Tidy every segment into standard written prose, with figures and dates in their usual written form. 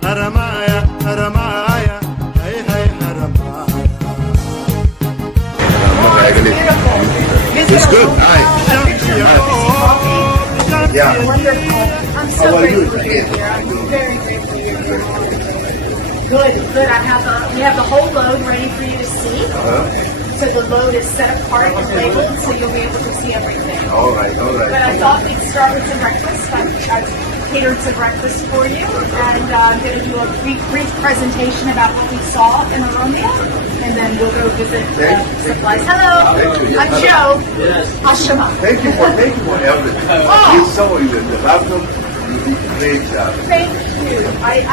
Haramaya, Haramaya, hey hey Haramaya. It's good. Hi. Yeah. Wonderful. I'm so grateful to be here. I'm very grateful to be here. Good, good. We have the whole load ready for you to see. So the load is set apart and labeled, so you'll be able to see everything. All right, all right. But I thought we'd start with some breakfast. I've catered some breakfast for you, and I'm going to do a brief presentation about what we saw in Haramaya, and then we'll go visit supplies. Hello, I'm Joe. Yes. Ashama. Thank you for everything. You saw in the laptop. You did a great job. Thank you. I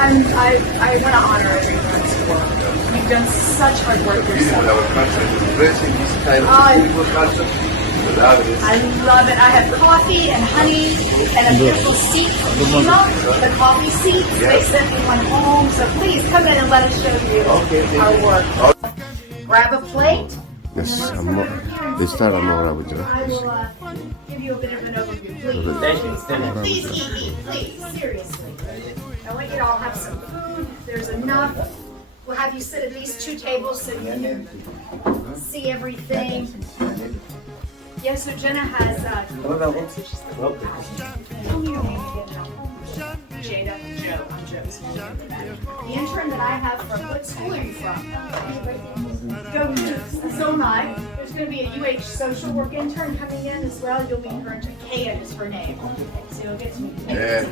want to honor everyone's work. You've done such hard work yourself. Our culture is embracing this kind of beautiful culture. I love it. I have coffee and honey and a beautiful seat from Shima, the coffee seats. They sent me one home, so please come in and let us show you our work. Grab a plate. Yes, this time I'm all right with you. I will give you a bit of an overview, please. Please eat, please, seriously. I want you to all have some food. There's enough. We'll have you sit at these two tables so you can see everything. Yes, so Jenna has Jada, Joe, I'm Joe's. The intern that I have from, what school are you from? Go Youth, so am I. There's going to be a UH social work intern coming in as well. You'll meet her, Kaya is her name. So you'll get to meet Kaya.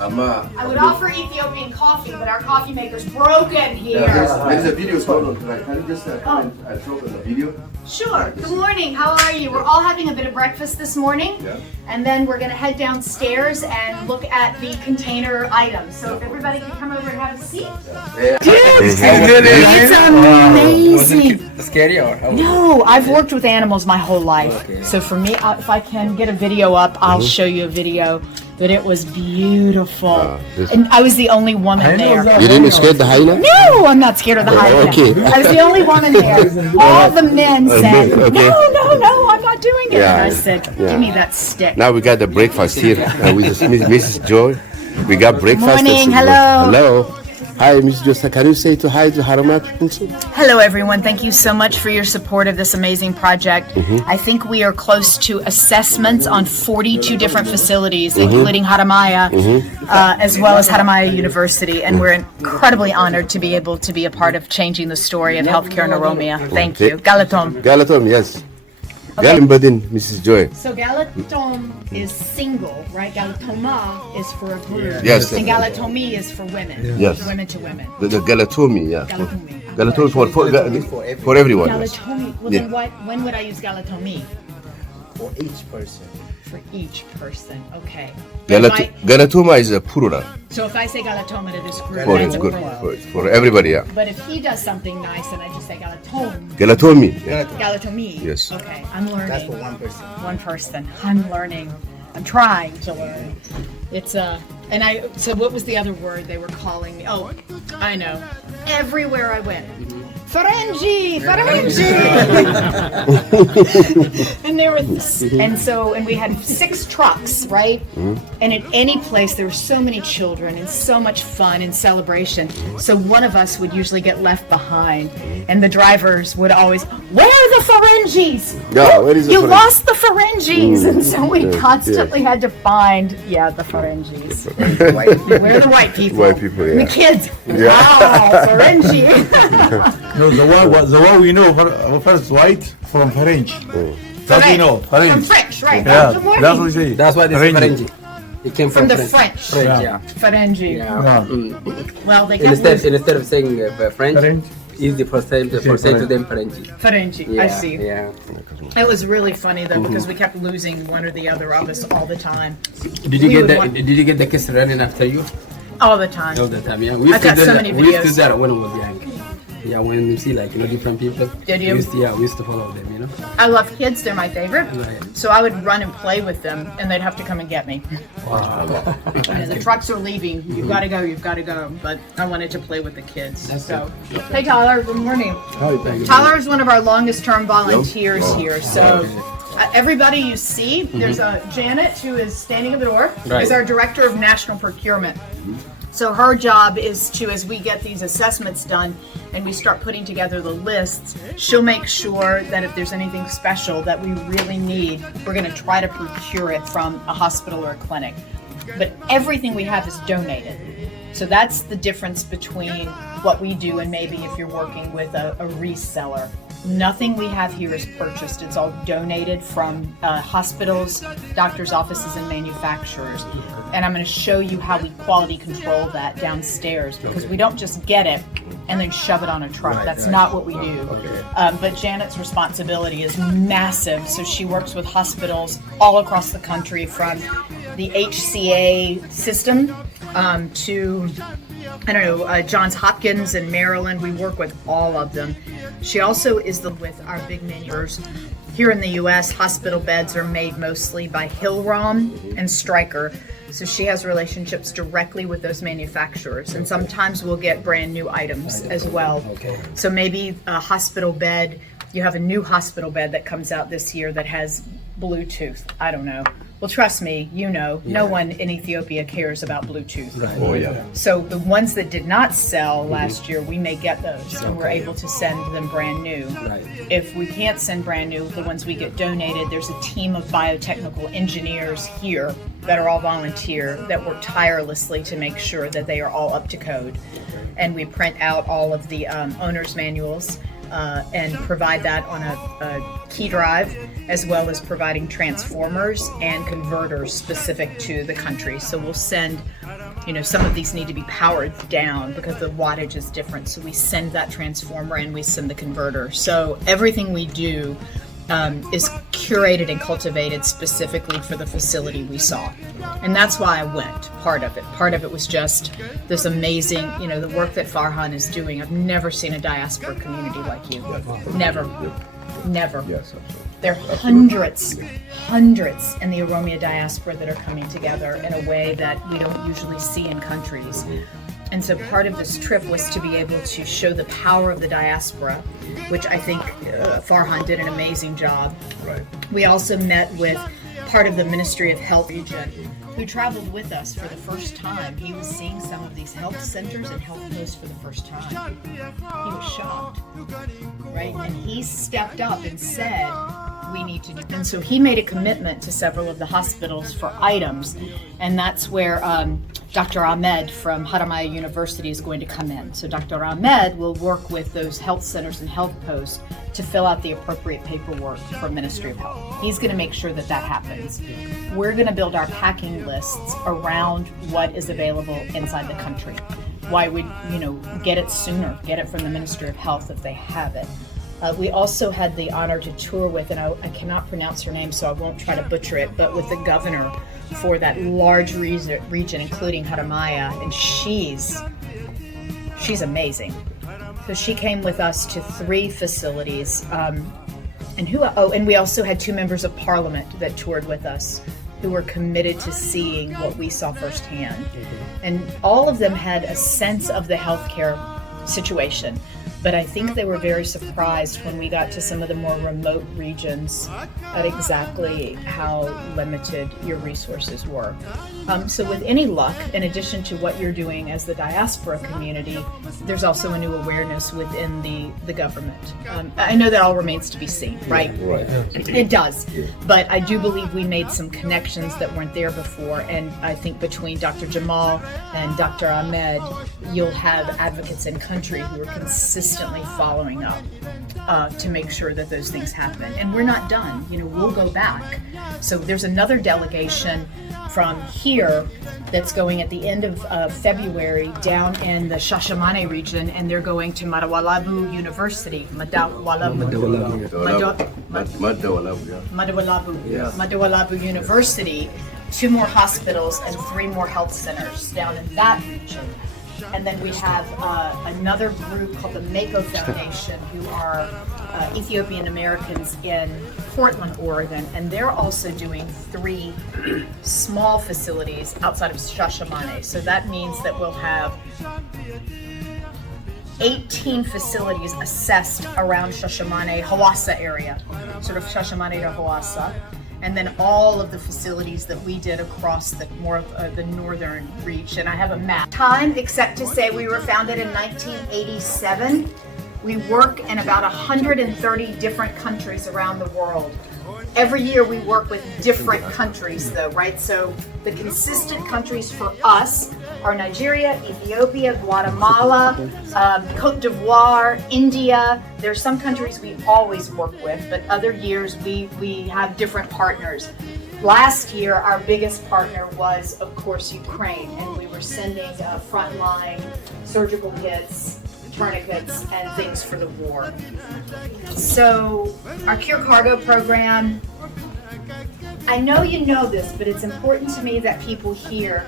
I would offer Ethiopian coffee, but our coffee maker's broken here. There's a video going on. Can you just comment and show the video? Sure. Good morning. How are you? We're all having a bit of breakfast this morning. Yeah. And then we're going to head downstairs and look at the container items. So if everybody can come over and have a seat. It's amazing. Scary or how? No, I've worked with animals my whole life. Okay. So for me, if I can get a video up, I'll show you a video. But it was beautiful. And I was the only woman there. You didn't scare the hyena? No, I'm not scared of the hyena. Okay. I was the only woman there. All the men said, no, I'm not doing it. Yeah. And I said, give me that stick. Now we got the breakfast here with Mrs. Joy. We got breakfast. Morning, hello. Hello. Hi, Mrs. Joy. Can you say hi to Haramaya people too? Hello, everyone. Thank you so much for your support of this amazing project. I think we are close to assessments on 42 different facilities, including Haramaya, as well as Haramaya University. And we're incredibly honored to be able to be a part of changing the story of healthcare in Haramaya. Thank you. Galatom. Galatom, yes. Okay. Galimbadin, Mrs. Joy. So Galatom is single, right? Galatoma is for a group. Yes. And Galatomi is for women. Yes. Women to women. The Galatomi, yeah. Galatomi. Galatomi for everyone. Galatomi. Well, then when would I use Galatomi? For each person. For each person. Okay. Galatoma is a plural. So if I say Galatoma to this group, For that's it's a good. group. For everybody, yeah. But if he does something nice and I just say Galatom, Galatomi. Yeah. Galatomi. Yes. Okay, I'm learning. That's for one person. One person. I'm learning. I'm trying to learn. It's so what was the other word they were calling me? Oh, I know. Everywhere I went. Ferengi! And we had 6 trucks, right? And at any place there were so many children and so much fun and celebration. So one of us would usually get left behind, and the drivers would always, "Where are the Ferengis? Yeah, where is the you Ferengi? lost the Ferengis!" And so we constantly had to find, the Ferengis. Where are the white people? White people, yeah. And the kids. Yeah. Wow, Ferengi. No, the one we know first white from French. That we know. From French, right? Yeah, Good morning. that's what we say. That's why they say Ferengi. It came From from the French. Yeah. Ferengi. Yeah. Well, they kept Instead of saying French, French. easy for say to them Ferengi. Ferengi. Yeah, I see. Yeah. It was really funny though because we kept losing one or the other of us all the time. Did you get the kids running after you? All the time. All the time, yeah. We I've got so many We used to videos. do that when we was young. Yeah, when you see different people. Did you? We used to follow them, I love kids. They're my favorite. Right. So I would run and play with them, and they'd have to come and get me. Wow. The trucks are leaving. You've got to go. But I wanted to play with the kids. That's So, good. hey Tyler, good morning. Hi, thank you. Tyler is one of our longest term volunteers here. So Everybody you see, there's a Janet who is standing at the door, is our Director of National Procurement. So her job is to, as we get these assessments done and we start putting together the lists, she'll make sure that if there's anything special that we really need, we're going to try to procure it from a hospital or a clinic. But everything we have is donated. So that's the difference between what we do and maybe if you're working with a reseller. Nothing we have here is purchased. It's all donated from hospitals, doctors' offices, and manufacturers. And I'm going to show you how we quality control that downstairs because we don't just get it and then shove it on a truck. That's not what we do. But Janet's responsibility is massive. So she works with hospitals all across the country from the HCA system to Johns Hopkins and Maryland. We work with all of them. She also is with our big manufacturers. Here in the U.S., hospital beds are made mostly by Hill-Rom and Stryker. So she has relationships directly with those manufacturers. And sometimes we'll get brand new items as well. So maybe a hospital bed, you have a new hospital bed that comes out this year that has Bluetooth. I don't know. Well, trust me, no one in Ethiopia cares about Bluetooth. Oh, yeah. So the ones that did not sell last year, we may get those, and we're able to send them brand new. If we can't send brand new, the ones we get donated, there's a team of biotechnical engineers here that are all volunteer that work tirelessly to make sure that they are all up to code. And we print out all of the owner's manuals and provide that on a key drive, as well as providing transformers and converters specific to the country. So we'll send, some of these need to be powered down because the wattage is different. So we send that transformer and we send the converter. So everything we do is curated and cultivated specifically for the facility we saw. And that's why I went, part of it. Part of it was just this amazing, the work that Farhan is doing. I've never seen a diaspora community like you. Never. Yes, absolutely. There are hundreds in the Haramaya diaspora that are coming together in a way that we don't usually see in countries. And so part of this trip was to be able to show the power of the diaspora, which I think Farhan did an amazing job. Right. We also met with part of the Ministry of Health region who traveled with us for the first time. He was seeing some of these health centers and health posts for the first time. He was shocked, right? And he stepped up and said, we need to do. And so he made a commitment to several of the hospitals for items, and that's where Dr. Ahmed from Haramaya University is going to come in. So Dr. Ahmed will work with those health centers and health posts to fill out the appropriate paperwork for Ministry of Health. He's going to make sure that that happens. We're going to build our packing lists around what is available inside the country. Why would, get it sooner, get it from the Ministry of Health if they have it. We also had the honor to tour with, and I cannot pronounce her name, so I won't try to butcher it, but with the governor for that large region, including Haramaya, and she's amazing. So she came with us to 3 facilities, and we also had 2 members of parliament that toured with us, who were committed to seeing what we saw firsthand. And all of them had a sense of the healthcare situation. But I think they were very surprised when we got to some of the more remote regions at exactly how limited your resources were. So with any luck, in addition to what you're doing as the diaspora community, there's also a new awareness within the government. I know that all remains to be seen, right? Right. It does. But I do believe we made some connections that weren't there before. And I think between Dr. Jamal and Dr. Ahmed, you'll have advocates in country who are consistently following up to make sure that those things happen. And we're not done. We'll go back. So there's another delegation from here that's going at the end of February down in the Shashamane region, and they're going to Madawalabu University. Madawalabu University, 2 more hospitals and 3 more health centers down in that region. And then we have another group called the Mako Foundation, who are Ethiopian Americans in Portland, Oregon, and they're also doing 3 small facilities outside of Shashamane. So that means that we'll have 18 facilities assessed around Shashamane, Hawassa area, sort of Shashamane to Hawassa, and then all of the facilities that we did across the the northern reach. And I have a map. Time, except to say we were founded in 1987. We work in about 130 different countries around the world. Every year we work with different countries though, right? So the consistent countries for us are Nigeria, Ethiopia, Guatemala, Cote d'Ivoire, India. There are some countries we always work with, but other years we have different partners. Last year, our biggest partner was, of course, Ukraine, and we were sending frontline surgical kits, tourniquets, and things for the war. So our C.U.R.E cargo program, I know you know this, but it's important to me that people hear.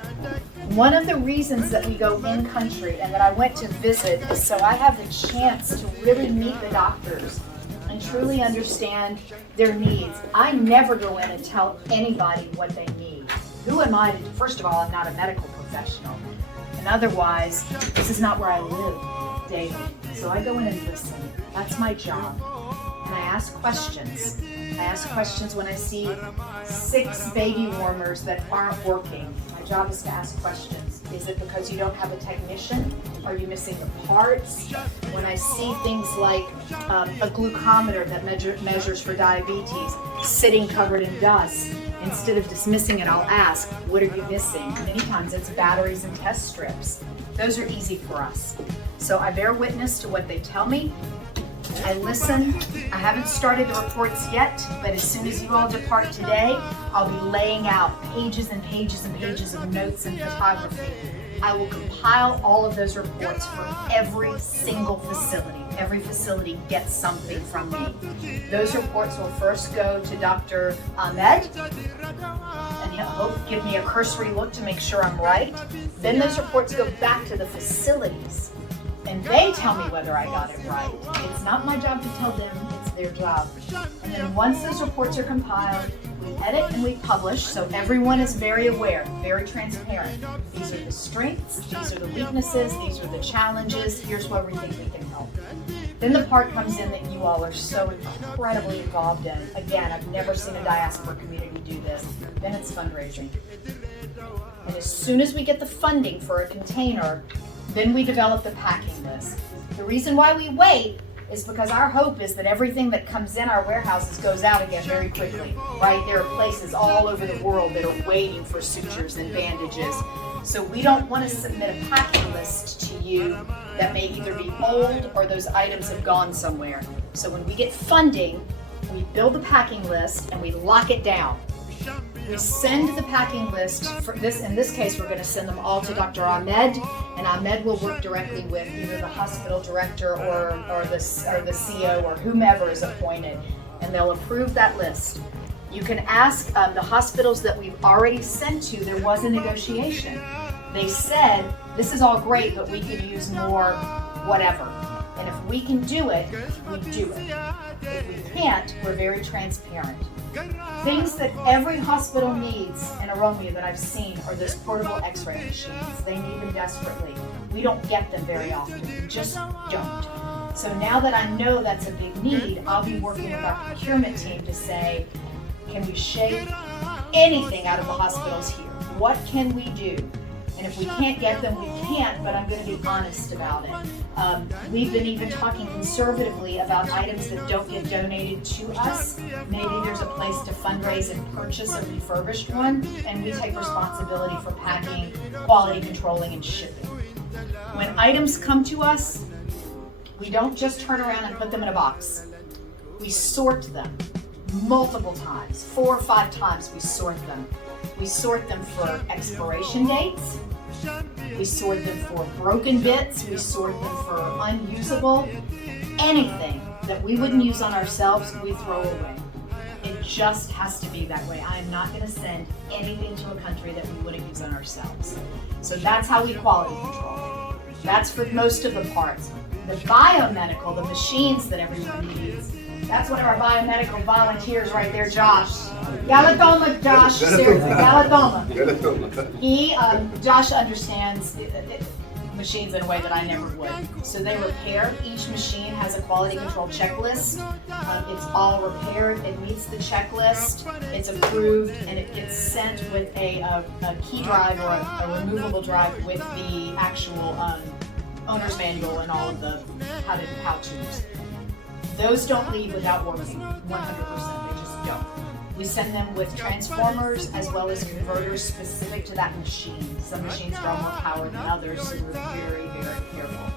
One of the reasons that we go in country and that I went to visit is so I have the chance to really meet the doctors and truly understand their needs. I never go in and tell anybody what they need. Who am I to do? First of all, I'm not a medical professional. And otherwise, this is not where I live daily. So I go in and listen. That's my job. And I ask questions. I ask questions when I see 6 baby warmers that aren't working. My job is to ask questions. Is it because you don't have a technician? Are you missing the parts? When I see things like a glucometer that measures for diabetes sitting covered in dust, instead of dismissing it, I'll ask, what are you missing? Many times it's batteries and test strips. Those are easy for us. So I bear witness to what they tell me. I listen. I haven't started the reports yet, but as soon as you all depart today, I'll be laying out pages and pages and pages of notes and photography. I will compile all of those reports for every single facility. Every facility gets something from me. Those reports will first go to Dr. Ahmed, and he'll give me a cursory look to make sure I'm right. Then those reports go back to the facilities, and they tell me whether I got it right. It's not my job to tell them, it's their job. And then once those reports are compiled, we edit and we publish, so everyone is very aware, very transparent. These are the strengths, these are the weaknesses, these are the challenges, here's where we think we can help. Then the part comes in that you all are so incredibly involved in. Again, I've never seen a diaspora community do this. Then it's fundraising. And as soon as we get the funding for a container, then we develop the packing list. The reason why we wait is because our hope is that everything that comes in our warehouses goes out again very quickly, right? There are places all over the world that are waiting for sutures and bandages. So we don't want to submit a packing list to you that may either be old or those items have gone somewhere. So when we get funding, we build the packing list and we lock it down. We send the packing list for this. In this case, we're going to send them all to Dr. Ahmed, and Ahmed will work directly with either the hospital director or the CO or whomever is appointed, and they'll approve that list. You can ask the hospitals that we've already sent to. There was a negotiation. They said, this is all great, but we could use more whatever. And if we can do it, we do it. If we can't, we're very transparent. Things that every hospital needs in Haramaya that I've seen are those portable x-ray machines. They need them desperately. We don't get them very often. We just don't. So now that I know that's a big need, I'll be working with our procurement team to say, can we shake anything out of the hospitals here? What can we do? And if we can't get them, we can't, but I'm going to be honest about it. We've been even talking conservatively about items that don't get donated to us. Maybe there's a place to fundraise and purchase a refurbished one, and we take responsibility for packing, quality controlling, and shipping. When items come to us, we don't just turn around and put them in a box. We sort them multiple times, 4 or 5 times we sort them. We sort them for expiration dates. We sort them for broken bits. We sort them for unusable. Anything that we wouldn't use on ourselves, we throw away. It just has to be that way. I am not going to send anything to a country that we wouldn't use on ourselves. So that's how we quality control. That's for most of the parts. The biomedical, the machines that everyone needs, that's one of our biomedical volunteers right there, Josh. Galatoma, Josh, seriously, Galatoma. Josh understands machines in a way that I never would. So they repair. Each machine has a quality control checklist. It's all repaired. It meets the checklist. It's approved, and it gets sent with a key drive or a removable drive with the actual owner's manual and all of the how-tos. Those don't leave without working 100%. They just don't. We send them with transformers as well as converters specific to that machine. Some machines draw more power than others, so we're very, very careful.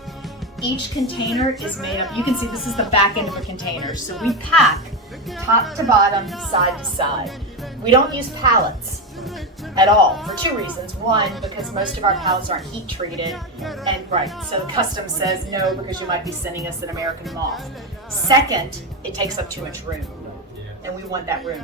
Each container is made up, you can see this is the back end of a container. So we pack top to bottom, side to side. We don't use pallets at all for two reasons. One, because most of our pallets aren't heat treated, and so the customs says no because you might be sending us an American moth. Second, it takes up too much room, and we want that room.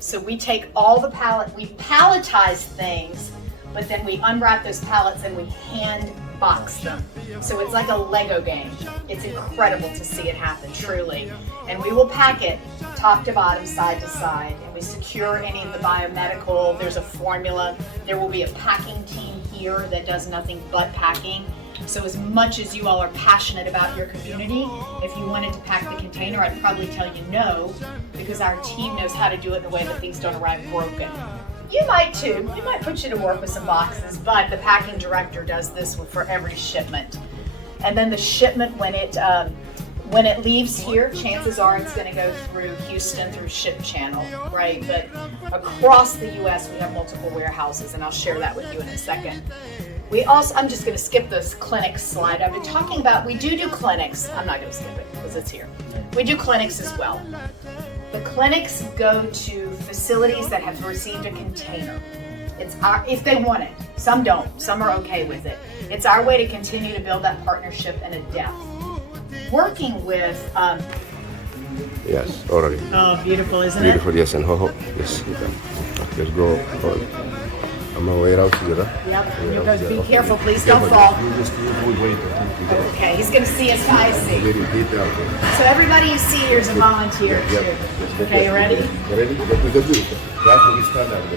So we take all the we palletize things, but then we unwrap those pallets and we hand box them. So it's like a Lego game. It's incredible to see it happen, truly. And we will pack it top to bottom, side to side, and we secure any of the biomedical. There's a formula. There will be a packing team here that does nothing but packing. So as much as you all are passionate about your community, if you wanted to pack the container, I'd probably tell you no, because our team knows how to do it in a way that things don't arrive broken. You might too. We might put you to work with some boxes, but the packing director does this for every shipment. And then the shipment, when it leaves here, chances are it's going to go through Houston through Ship Channel, right? But across the U.S., we have multiple warehouses, and I'll share that with you in a second. We also, I'm just going to skip this clinic slide. I've been talking about, we do clinics. I'm not going to skip it because it's here. We do clinics as well. The clinics go to facilities that have received a container. It's if they want it. Some don't. Some are okay with it. It's our way to continue to build that partnership and a depth. Working with... yes, already. Oh, beautiful, isn't Beautiful, yes, and ho-ho. Yes, let's go. I'm going to wait out here. Yep, you guys be careful, please don't fall. You just wait. Okay, he's going to see as I see. Very detailed. So everybody you see here is a volunteer too. Okay, you ready? Ready? Let me go do it. You have to be stand up. He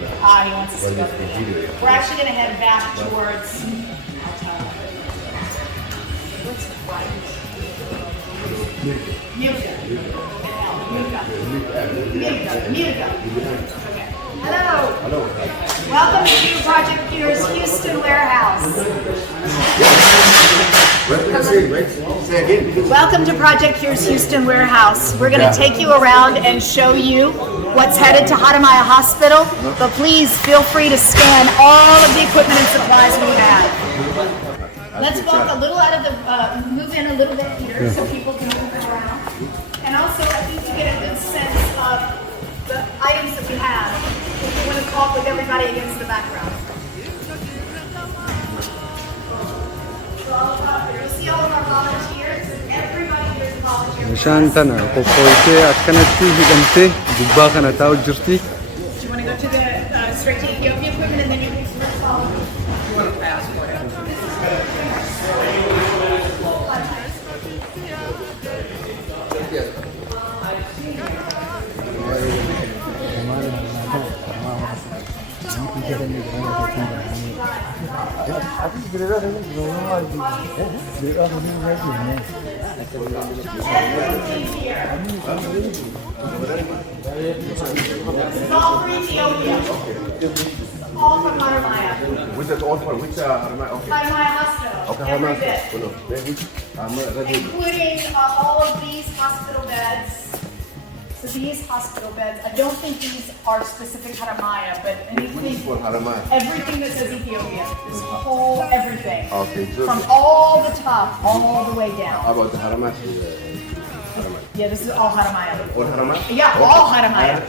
wants us to go through that. We're actually going to head back towards... I'll tell you. What's right? Muga. Okay. Hello. Welcome to Project C.U.R.E's Houston warehouse. Say again. Welcome to Project C.U.R.E's Houston warehouse. We're going to take you around and show you what's headed to Haramaya Hospital, but please feel free to scan all of the equipment and supplies we have. Let's walk a little out of the, move in a little bit here so people can move around. And also, I think to get a good sense of the items that we have, we want to talk with everybody against the background. You'll see all of our volunteers, and everybody here is a volunteer. Meeshaan tana qoqqooytee akkanatti hidhamtee gubbaa kana taa'u jirti. Do you want to go to the straight to Ethiopia equipment and then you can follow? You want a passport? This is all for Ethiopia. All from Haramaya. Which is all for which Haramaya? Okay. Haramaya Hospital. Okay, Every Haramaya. bit. Including all of these hospital beds. So these hospital beds, I don't think these are specific Haramaya, but anything for Haramaya. Everything that says Ethiopia. This whole everything. Okay. So From all the top, all the way down. how about the Haramaya? Yeah, this is all Haramaya. All Haramaya? Yeah, all Haramaya.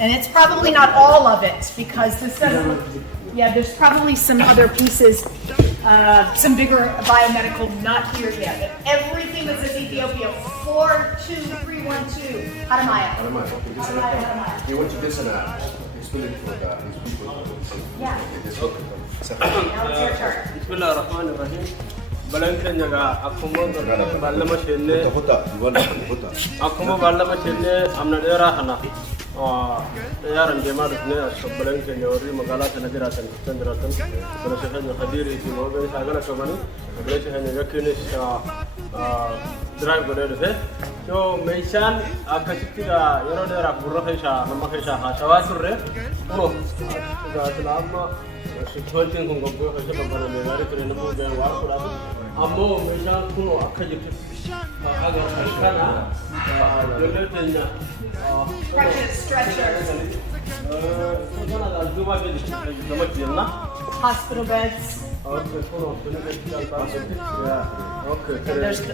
And it's probably not all of it, because this doesn't, yeah, there's probably some other pieces, some bigger biomedical not here yet, but everything that says Ethiopia, 42312, Haramaya. Haramaya. Okay. Haramaya. You want to listen explain it for the people. Yeah. Now it's your turn. Bismillahirrahmanirrahim. Balankan jaga akuma ballama shenne Hota. You want to hota. akuma ballama shenne amna dera hana yaran jama'a ne a shabbalan ke ne wuri magala ta najira ta tandira ta bala shi hanya khadiri ki mo ga sagala to bani bala shi hanya ga kene drive gode da to mai shan aka tira yaro da ra burra kai sha amma kai sha ha shawa turre ko ga salama shi toltin kun gogo kai sha bana ne gari to ne mo ga wa ko da amma mai shan kuno aka ji aga kana dole tanya stretchers, hospital beds.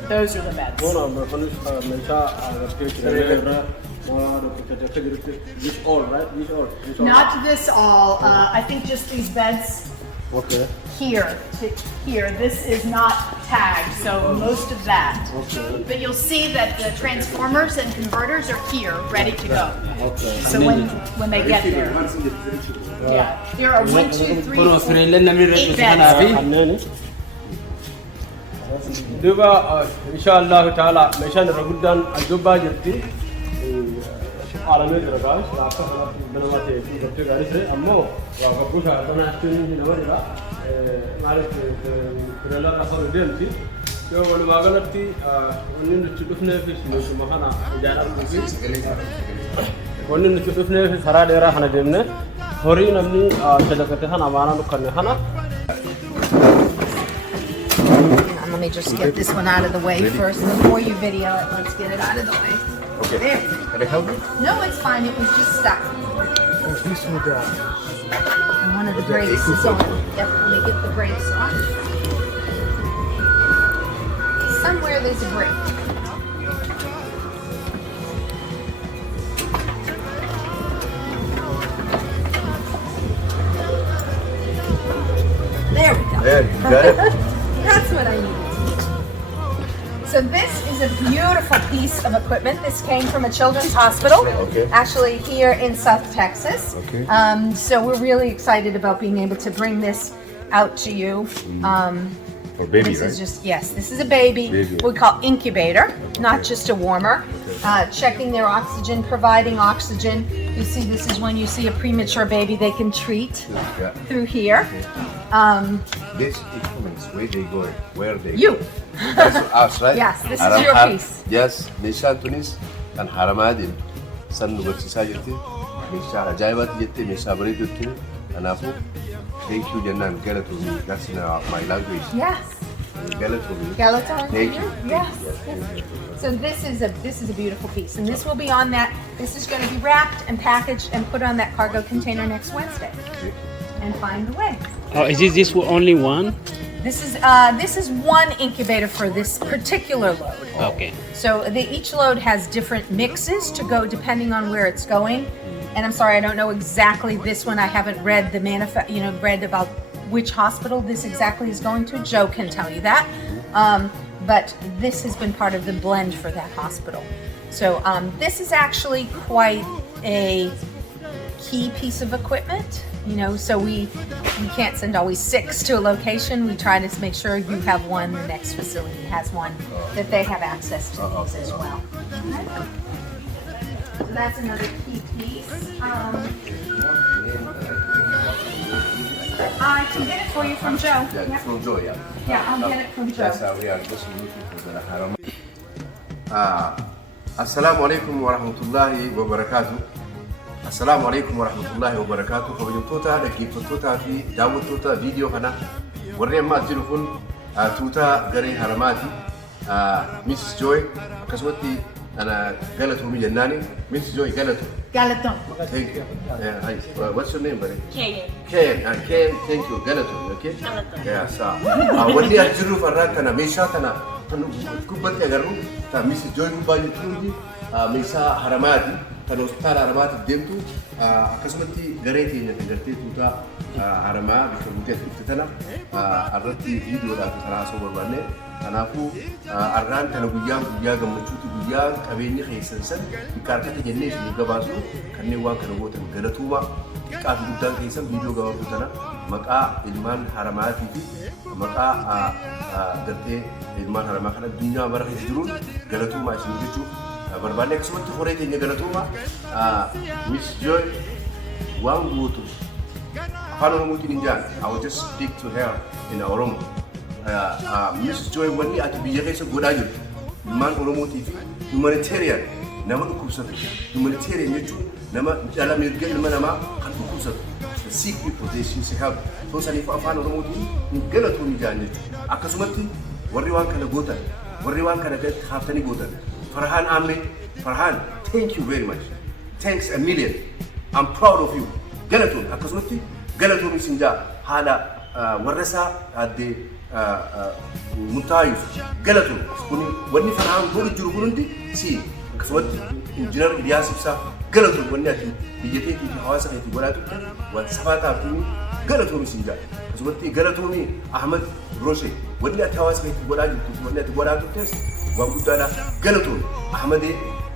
Those are the beds. This all, right? This all. Not this all. I think just these beds. Okay. Here to here. This is not tagged, so most of that. Okay. But you'll see that the transformers and converters are here, ready to go. Okay. So when they get there, yeah, there are 1, 2, 3, 4, 8 beds. Duba, inshallah ta'ala, meshan ragudan ajuba jirti. Alamnya terbaik, apa benar mati dokter garis ammo, waktu saya pernah studi di Nawara, ngarit kerana kasar identiti, so mana magalati, orang itu cukup nefis, macam mana jalan mungkin, orang itu cukup nefis, hara daerah hana demne, hari namni sedekatnya hana mana nukannya hana. Let me just get this one out of the way first before you video it. Let's get it out of the way. Okay. There. Can I help you? No, it's fine. It was just stuck. And one of the brakes is on. Yep, let me get the brakes on. Somewhere there's a brake. There we go. There, you got it? That's what I needed. So this is a beautiful piece of equipment. This came from a children's hospital, actually here in South Texas. Okay. So we're really excited about being able to bring this out to you. For baby, This right? is just, yes, this is a baby. We call incubator, not just a warmer. Checking their oxygen, providing oxygen. You see, this is when you see a premature baby, they can treat through here. This instruments, where they go, where they You. That's us, right? Yes, this is your piece. Yes, Nisha Tunis and Haramadin. San Nubatsisa Yeti, Nisha Ajaibat Yeti, Nisha Baritu, and Afu. Thank you, Janan. Get it to me. That's in my language. Yes. Get it to me. Skeleton. Thank you. Yes. So this is a beautiful piece, and this will be on that. This is going to be wrapped and packaged and put on that cargo container next Wednesday, and find the way. Oh, is this only one? This is one incubator for this particular load. Okay. So each load has different mixes to go depending on where it's going. And I'm sorry, I don't know exactly this one. I haven't read the read about which hospital this exactly is going to. Joe can tell you that. But this has been part of the blend for that hospital. So this is actually quite a key piece of equipment. So we can't send always 6 to a location. We try to make sure you have one, the next facility has one, that they have access to these as well. So that's another key piece. I can get it for you from Joe. Yeah, from Joe, yeah. Yeah, I'll get it from Joe. That's how we are just looking for the Haramaya. Assalamu alaikum wa rahmatullahi wa barakatuh. Assalamu alaikum wa rahmatullahi wa barakatuh. Kabajamtoota dhaggeeffattoota fi daawwattoota viidiyoo kana warreen ammaa jiru kun tuutaa garee Haramaati. Mrs. Joy akkasumatti ana galatoomii jennaani. Mrs. Joy galatoom. Galaton. Thank you. What's your name, buddy? Ken. Ken, thank you. Galatoom, okay? Yes. Wanti ajiru farraa kana meeshaa kana kan gubbatti agarru ta Mrs. Joy gubbaa jettuuti meeshaa Haramaati. Kan hospitaala Haramaatiif deemtu akkasumatti garee keenya gartee tuutaa Haramaa bakka buutee dhufte tana irratti viidiyoodhaaf karaa osoo barbaanne kanaafuu arraan kana guyyaa gammachuuti guyyaa qabeenya keessan san harkatti jennee isin gabaasnu kanneen waan kana gootan galatuuma xiqqaa fi guddaan keessan viidiyoo gabaabduu tana maqaa ilmaan Haramaatii fi maqaa gartee ilmaan Haramaa kana addunyaa mara keessa jiruun galatuuma isin jechuuf barbaanne akkasumatti horee teenya galatooma Miss Joy waan guutu afaan Oromootiin hin jaan I will just speak to her in Oromo Miss Joy wanni ati biyya keessa godhaa jirtu ilmaan Oromootii fi humanitarian nama dhukkubsatu humanitarian jechuun nama dhala mirga ilma namaa kan dhukkubsatu the sick people they should help so saniif afaan Oromootiin hin galatoon jaan jechuudha akkasumatti warri waan kana gootan warri waan kana haaftanii gootan Farhan Ahmed Farhan thank you very much thanks a million I'm proud of you galatoon akkasumatti galatoon isinjaa haala warrasaa adde Mutaayif galatoon kun wanni Farhan godhu jiru kun hundi si akkasumatti injiinar Ilyas Ibsaa galatoon wanni ati biyya keetii fi hawaasa keetii godhaa turte waan safaataafii galatoon isinjaa akkasumatti galatoon Ahmed Roshe wanni ati hawaasa keetii godhaa jirtu wanni ati godhaa turte waan guddaadha galatoon Ahmed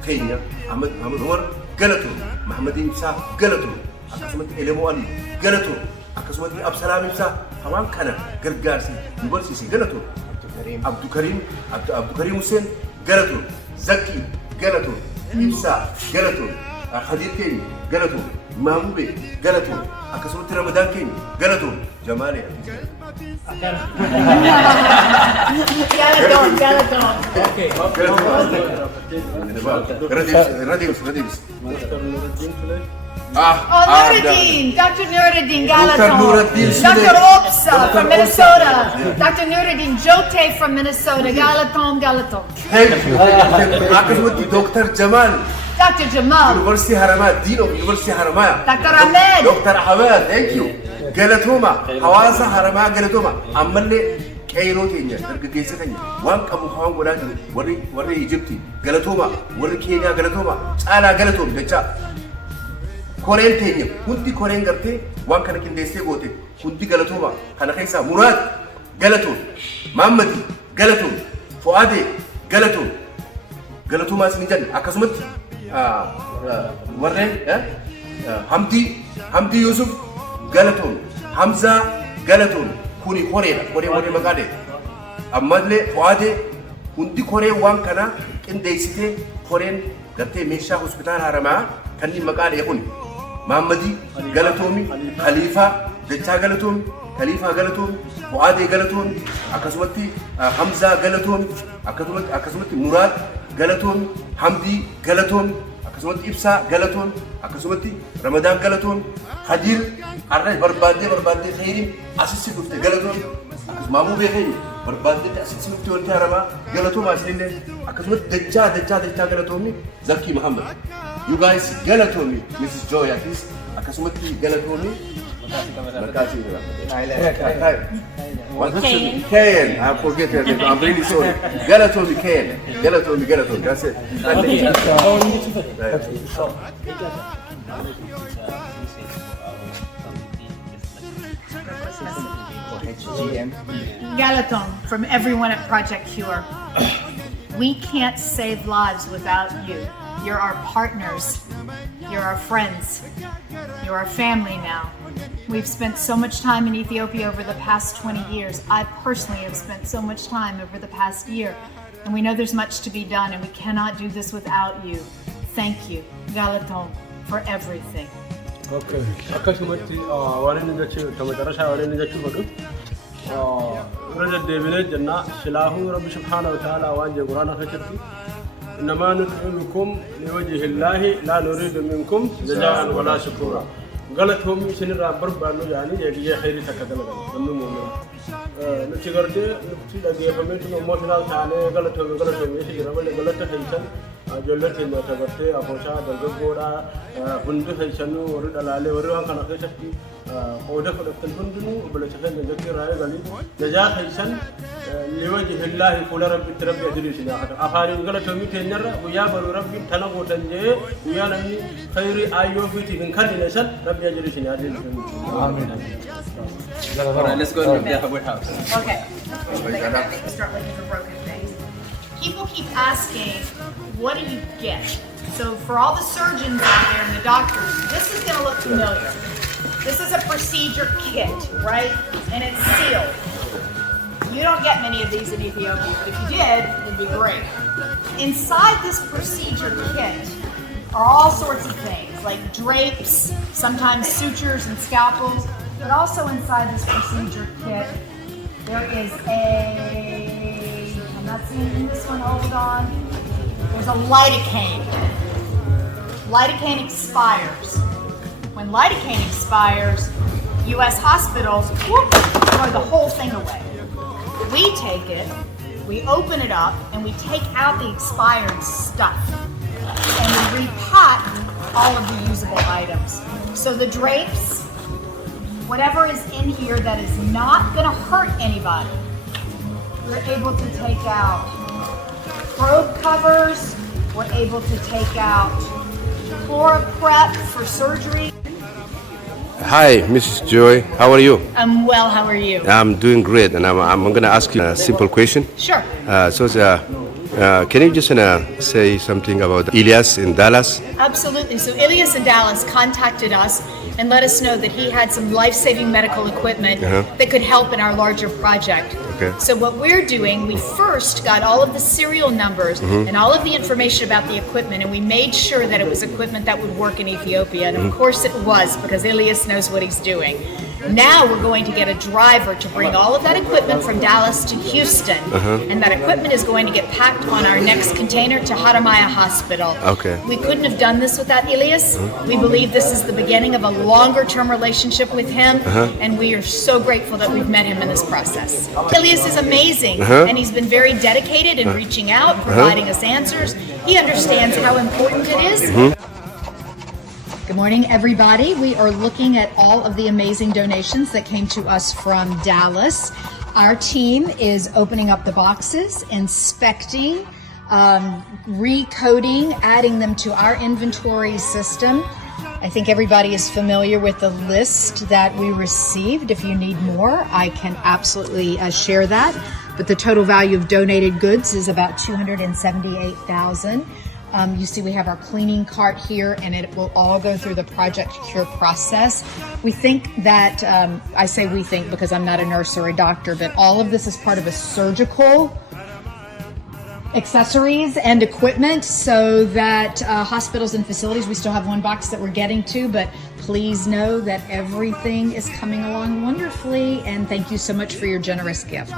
Kenya Ahmed Umar galatoon Mohammed Ibsaa galatoon akkasumatti Elemo Ali galatoon akkasumatti Absalaam Ibsaa hawaan kana gargaarsi nu barsiise galatoon Abdul Karim Hussein galatoon Zaki galatoon Ibsaa galatoon Khadir Kenya galatoon Mahmube galatoon akkasumatti Ramadan Kenya galatoon Jamale Galatong. Okay. Radibs. Nuruddin, Dr. Nuruddin Galatong. Nuruddin Dr. Opsa from Minnesota. Dr. Nuruddin Jote from Minnesota. Galatong. Thank you. Akkasumatti Dr. Jamal Dr. Jamal. University Haramaya, Dean of University Haramaya. Dr. Ahmed. Dr. Ahmed, thank you. Galatoma, Hawasa Haramaya Galatoma. Ammalle Cairo Kenya, dargaggeessa keenya waan qabu hawaan godhaa jiru warri Egypti Galatoma, warri Kenya Galatoma, caalaa Galatoma jecha Koreen teenya hundi Koreen gartee waan kana qindeessee goote hundi Galatoma kana keessaa Muraad Galatoma, Mahammadi Galatoma, Fuade Galatoma, Galatoma isin jedhan akkasumatti warreen Hamdi Yusuf Galatoma, Hamza Galatoma kuni koreedha koree maqaadhe ammallee Fuade hundi koree waan kana qindeessitee koreen gartee meeshaa hospitaala Haramaya kanneen maqaadhe kun Mahammadi Galatoomi Khalifa Dachaa Galatoomi Khalifa Galatoomi Fuade Galatoomi akkasumatti Hamza Galatoomi akkasumatti Muraad Galatoomi Hamdi Galatoomi akkasumatti Ibsaa Galatoomi akkasumatti Ramadan Galatoomi Khadir array barbaadee khayriin asisi dhufte Galatoomi akkasumaamu beekee barbaadee asisi dhufte wanti Haramaya Galatoomi asillee akkasumatti Dachaa Galatoomi Zaki Muhammad you guys Galatoomi Mrs. Joy Atis akkasumatti Galatoomi Kayen, I forget her name. I'm really sorry. Galatoomi Kayen. Galatoomi. That's it. Galatong from everyone at Project C.U.R.E. We can't save lives without you. You're our partners. You're our friends. You're our family now. We've spent so much time in Ethiopia over the past 20 years. I personally have spent so much time over the past year. And we know there's much to be done, and we cannot do this without you. Thank you, Galatong, for everything. Okay. Akkasumatti waan inni jechuudha tamatara waan inni jechuudha rajaa deebilee jenna silaahu rabbi subhaanahu wa ta'ala waan jedhu quraana keessatti innamaa nut'imukum liwajhi llaahi laa nuriidu minkum jazaa'an walaa shukuura galatoomii isinirraa barbaannu yaani eegiyyaa khayrii takka dalagan namni muummee nuti gartee nuti dhageeffamee mootinaa taanee galatoomii isin jira malee galata keessan ijoollee keenya tagartee afooshaa dargaggoodhaa hundi keessanuu warri dhalaalee warri waan kana keessatti qooda fudhatan hundinuu obboleessa keenya jechuun raayee galii jajaa keessan liwajhi llaahi fuula rabbitti rabbi ajilii isin yaafata afaaniin galatoomii keenyarra guyyaa baruu rabbiin tana gootan jee guyyaa namni khayrii aayyoo fiitiif hin kannine san rabbi ajilii isin yaadee Let's go to the White House. Okay. Start looking for broken things. People keep asking, what do you get? So for all the surgeons out there and the doctors, this is going to look familiar. This is a procedure kit, right? And it's sealed. You don't get many of these in Ethiopia, but if you did, it'd be great. Inside this procedure kit are all sorts of things, like drapes, sometimes sutures and scalpels, but also inside this procedure kit, there is I'm not seeing this one, hold on. There's a lidocaine. Lidocaine expires. When lidocaine expires, U.S. hospitals throw the whole thing away. We take it, we open it up, and we take out the expired stuff. And we repack all of the usable items. So the drapes, whatever is in here that is not going to hurt anybody, we're able to take out probe covers, we're able to take out ChloroPrep for surgery. Hi, Mrs. Joy. How are you? I'm well, how are you? I'm doing great, and I'm going to ask you a simple question. Sure. Can you just say something about Elias in Dallas? Absolutely. So Elias in Dallas contacted us and let us know that he had some life-saving medical equipment that could help in our larger project. Okay. So what we're doing, we first got all of the serial numbers and all of the information about the equipment, and we made sure that it was equipment that would work in Ethiopia. And of course it was, because Elias knows what he's doing. Now we're going to get a driver to bring all of that equipment from Dallas to Houston, and that equipment is going to get packed on our next container to Haramaya Hospital. Okay. We couldn't have done this without Elias. We believe this is the beginning of a longer-term relationship with him, and we are so grateful that we've met him in this process. Elias is amazing, and he's been very dedicated in reaching out, providing us answers. He understands how important it is. Good morning, everybody. We are looking at all of the amazing donations that came to us from Dallas. Our team is opening up the boxes, inspecting, recoding, adding them to our inventory system. I think everybody is familiar with the list that we received. If you need more, I can absolutely share that. But the total value of donated goods is about $278,000. You see we have our cleaning cart here, and it will all go through the Project C.U.R.E. process. We think that, I say we think because I'm not a nurse or a doctor, but all of this is part of a surgical accessories and equipment, so that hospitals and facilities, we still have one box that we're getting to, but please know that everything is coming along wonderfully, and thank you so much for your generous gift.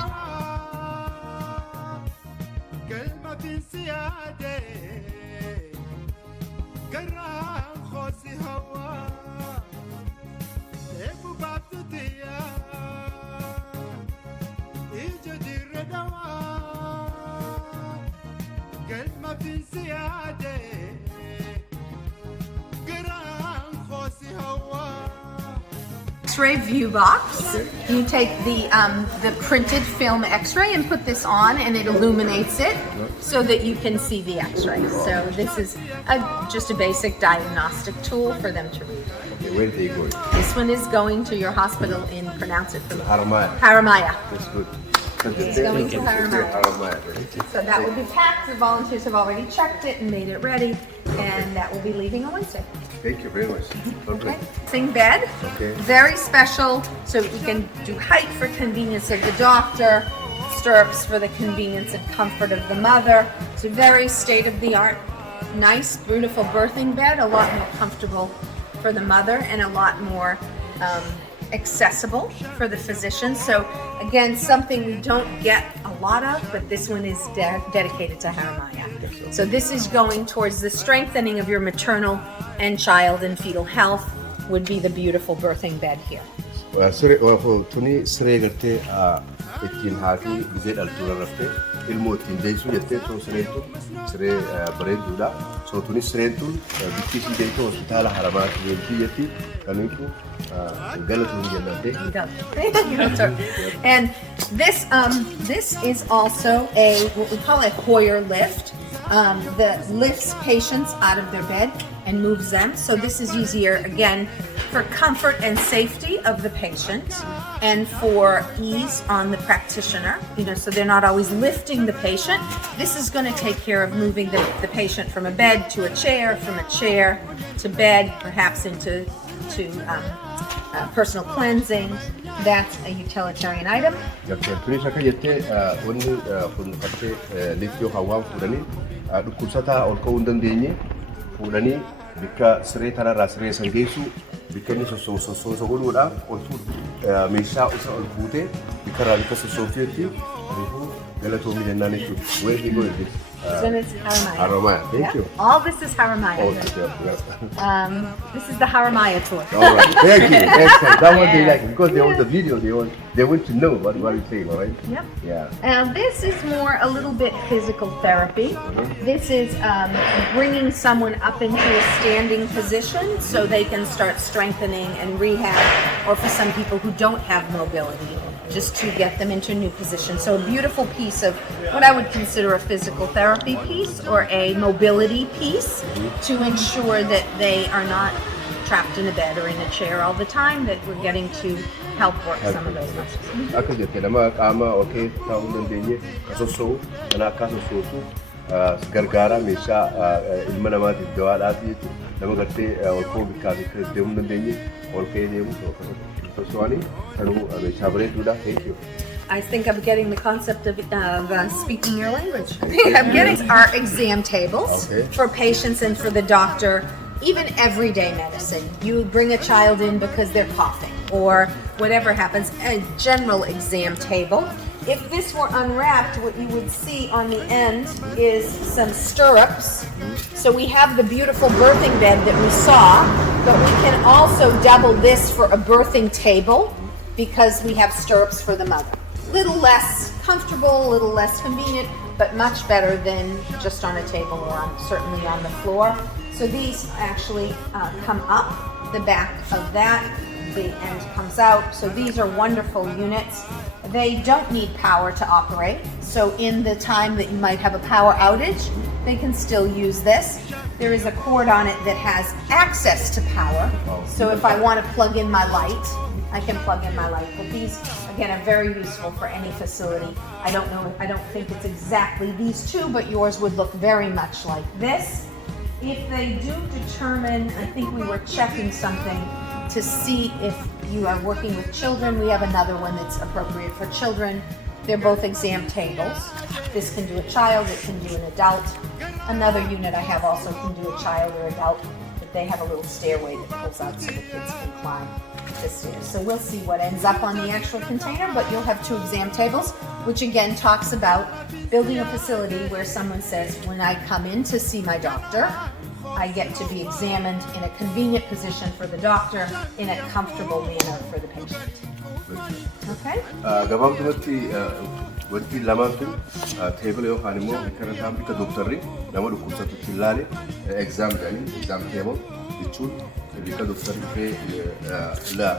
X-ray view box. You take the printed film X-ray and put this on, and it illuminates it so that you can see the X-ray. So this is just a basic diagnostic tool for them to read. Okay, where they go? This one is going to your hospital in, pronounce it for me. Haramaya. Haramaya. That's good. It's going to Haramaya. So that will be packed. The volunteers have already checked it and made it ready, and that will be leaving on Wednesday. Thank you very much. Okay. Sing bed. Okay. Very special, so you can do height for convenience of the doctor, stirrups for the convenience and comfort of the mother. It's a very state-of-the-art, nice, beautiful birthing bed, a lot more comfortable for the mother and a lot more accessible for the physician. So again, something we don't get a lot of, but this one is dedicated to Haramaya. So this is going towards the strengthening of your maternal and child and fetal health, would be the beautiful birthing bed here. Tuni siree gartee ittiin haati gizee dhaltuu raftee ilmoo ittiin deessuu jettee too siree bareedduudha. So tuni sireen tun bittii ishii deemtee hospitaala Haramaatti deemtii jetti kaniitu galatuun jennaatee. And this is also what we call a Hoyer lift. That lifts patients out of their bed and moves them. So this is easier, again, for comfort and safety of the patient and for ease on the practitioner, so they're not always lifting the patient. This is going to take care of moving the patient from a bed to a chair, from a chair to bed, perhaps into personal cleansing. That's a utilitarian item. Tunis akka jettee wanni kun fakkee liftoo hawaan fuudhanii dhukkubsataa ol ka'uu hin dandeenye fuudhanii bikka siree tanarraa siree san geessu bikka inni sossoosa godhuudhaaf ol fuudhu meeshaa isa ol fuutee bikkarraa bikka sossoofteetti galatoomii jennaan jechuudha. Where do you go with this? His name is Haramaya. Haramaya, thank you. All this is Haramaya. This is the Haramaya tour. All right, thank you. Excellent. That what they like because they want the video. They want to know what you're saying, all right? Yep. Yeah. And this is more a little bit physical therapy. This is bringing someone up into a standing position so they can start strengthening and rehab, or for some people who don't have mobility, just to get them into a new position. So a beautiful piece of what I would consider a physical therapy piece or a mobility piece to ensure that they are not trapped in a bed or in a chair all the time, that we're getting to help work some of those muscles. Akka jette nama qaama okay ta'uu dandeenye kasosoo kana akka sosoosu gargaara meeshaa ilma namaatiif dawaadhaati jechuudha. Nama gartee ol ka'uu bikkaa fi deemuu dandeenye ol ka'ee deemu sosoanii kanuu meeshaa bareeduudha. Thank you. I think I'm getting the concept of speaking your language. I think I'm getting our exam tables for patients and for the doctor. Even everyday medicine. You bring a child in because they're coughing or whatever happens, a general exam table. If this were unwrapped, what you would see on the end is some stirrups. So we have the beautiful birthing bed that we saw, but we can also double this for a birthing table because we have stirrups for the mother. Little less comfortable, a little less convenient, but much better than just on a table or certainly on the floor. So these actually come up, the back of that, the end comes out. So these are wonderful units. They don't need power to operate. So in the time that you might have a power outage, they can still use this. There is a cord on it that has access to power. So if I want to plug in my light, I can plug in my light. But these, again, are very useful for any facility. I don't think it's exactly these two, but yours would look very much like this. If they do determine, I think we were checking something to see if you are working with children. We have another one that's appropriate for children. They're both exam tables. This can do a child, it can do an adult. Another unit I have also can do a child or adult, but they have a little stairway that pulls out so the kids can climb the stairs. So we'll see what ends up on the actual container, but you'll have 2 exam tables, which again talks about building a facility where someone says, when I come in to see my doctor, I get to be examined in a convenient position for the doctor, in a comfortable manner for the patient. Okay? Gabaabdumatti wanti lamaan kun teebila yookaan immoo kana ta'an bika dooktarri nama dhukkubsatutti ilaale exam table jechuun bika dooktarri fee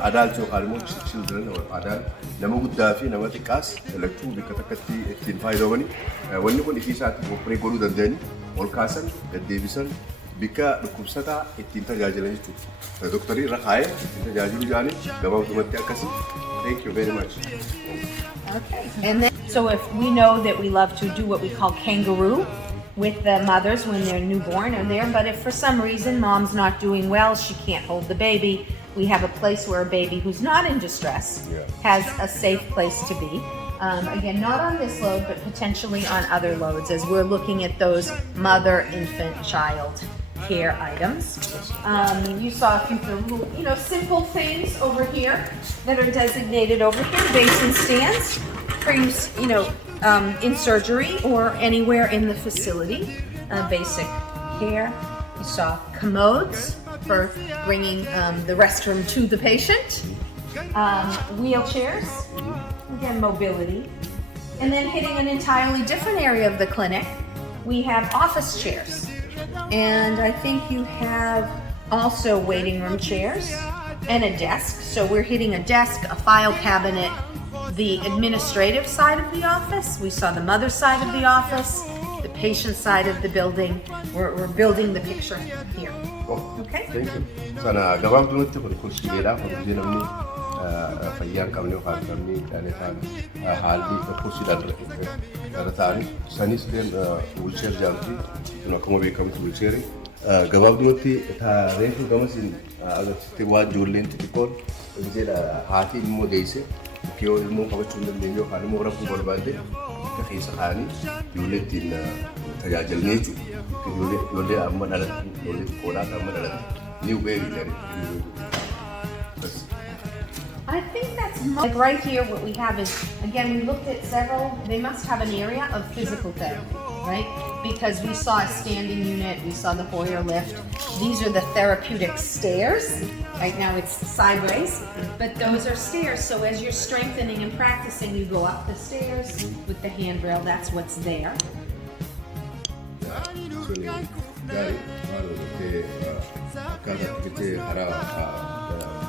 adult yookaan immoo children or adult nama guddaa fi nama xiqqaas lachuu bika takkatti ittiin fayyadamanii wanni kun ifii isaatti operee godhuu danda'anii ol kaasan gaddeebisan bika dhukkubsataa ittiin tajaajilan jechuudha. Dooktarri irra kaa'ee ittiin tajaajilu jaanii gabaabdumatti akkasii. Thank you very much. Okay. And then, so if we know that we love to do what we call kangaroo with the mothers when they're newborn or there, but if for some reason mom's not doing well, she can't hold the baby, we have a place where a baby who's not in distress has a safe place to be. Again, not on this load, but potentially on other loads as we're looking at those mother, infant, child care items. You saw a few little, simple things over here that are designated over here, basin stands for use, in surgery or anywhere in the facility. Basic care. You saw commodes for bringing the restroom to the patient. Wheelchairs, again, mobility. And then hitting an entirely different area of the clinic, we have office chairs. And I think you have also waiting room chairs and a desk. So we're hitting a desk, a file cabinet, the administrative side of the office. We saw the mother side of the office, the patient side of the building. We're building the picture here. Okay? Thank you. Sana gabam tunut ko kursi dela ko dina ni fayyaan qabne waan qabne dhaletaan haalli kursi dhala taani sanis den wheelchair jamti akkuma beekamtu wheelchair gabaabdumatti reefu gamasin agarsiiste waan ijoolleen xixiqqoon jedha haati immoo deesse yoo immoo qabachuu hin dandeenye yookaan immoo rakkoo barbaadde akka keessa kaa'anii ijoollee ittiin tajaajilanii jechuudha. Ijoollee amma dhalatu ijoollee xiqqoodhaa amma dhalatu ni hubeerii jedhanii. I think that's like right here. What we have is, again, we looked at several. They must have an area of physical therapy, right? Because we saw a standing unit, we saw the Hoyer lift. These are the therapeutic stairs. Right now it's sideways, but those are stairs. So as you're strengthening and practicing, you go up the stairs with the handrail. That's what's there.